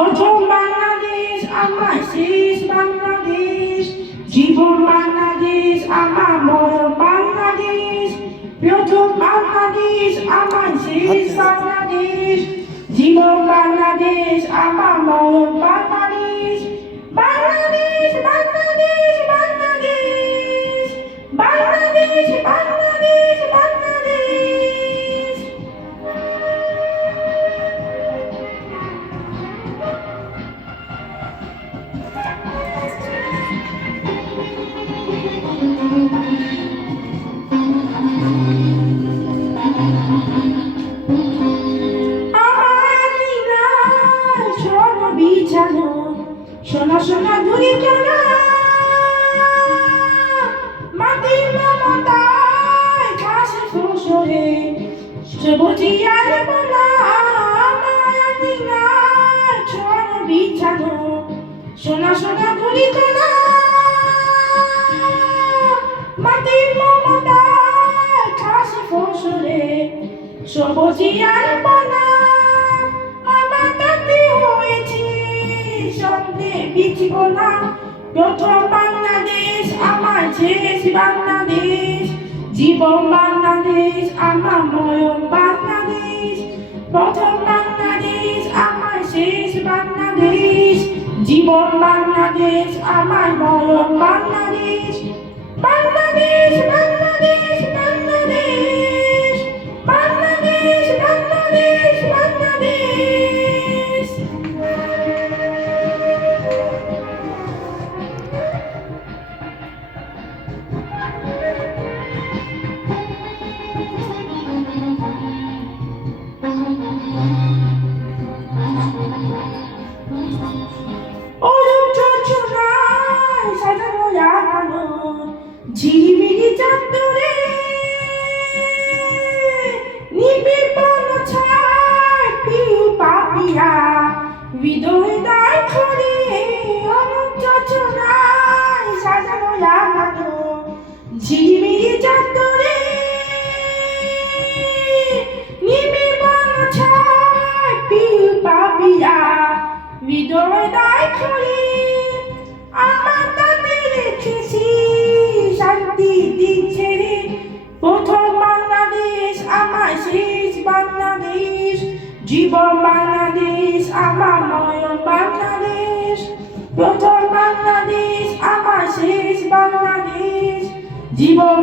প্রথম বাংলাদেশ আমার শেষ বাংলাদেশ, জীবন বাংলাদেশ আমার মরণ বাংলাদেশ। প্রথম বাংলাদেশ আমার শেষ বাংলাদেশ, জীবন বাংলাদেশ আমার মরণ বাংলাদেশ। বাংলাদেশ বাংলাদেশ বাংলাদেশ, বাংলাদেশ বাংলাদেশ বাংলাদেশ। সোনা সোনা ঘুরি চলা মাটির মমতায় ঘাসে ফসলে সবুজিয়ার বলা মায়ার ছড় বিছানো। সোনা সোনা ঘুরি চলা মাটির মমতায় ঘাসে ফসলে সবুজিয়ার বলা। আমার তাতে হয়েছে সন্দেহ বিচিব না। প্রথম বাংলাদেশ আমার শেষ বাংলাদেশ, জীবন বাংলাদেশ আমার মরণ বাংলাদেশ। প্রথম বাংলাদেশ আমার শেষ বাংলাদেশ, জীবন বাংলাদেশ আমার মরণ বাংলাদেশ। বাংলাদেশ বাংলাদেশ বাংলাদেশ, বাংলাদেশ বাংলাদেশ বাংলাদেশ। সাজানো লাগানো ঝিলিমিলি চাঁদরে নিবিড় বন ছায় পিউ পাপিয়া হৃদয় দায় করে। অনন্ত চোরায় সাজানো লাগানো ঝিলিমিলি চাঁদরে নিবিড় বন ছায় পিউ পাপিয়া হৃদয় দায় করে। আমার তাতে রেখেছি শান্তি দিচ্ছে রে। প্রথম বাংলাদেশ আমার শেষ বাংলাদেশ, জীবন বাংলাদেশ আমার মরণ বাংলাদেশ। প্রথম বাংলাদেশ আমার শেষ বাংলাদেশ, জীবন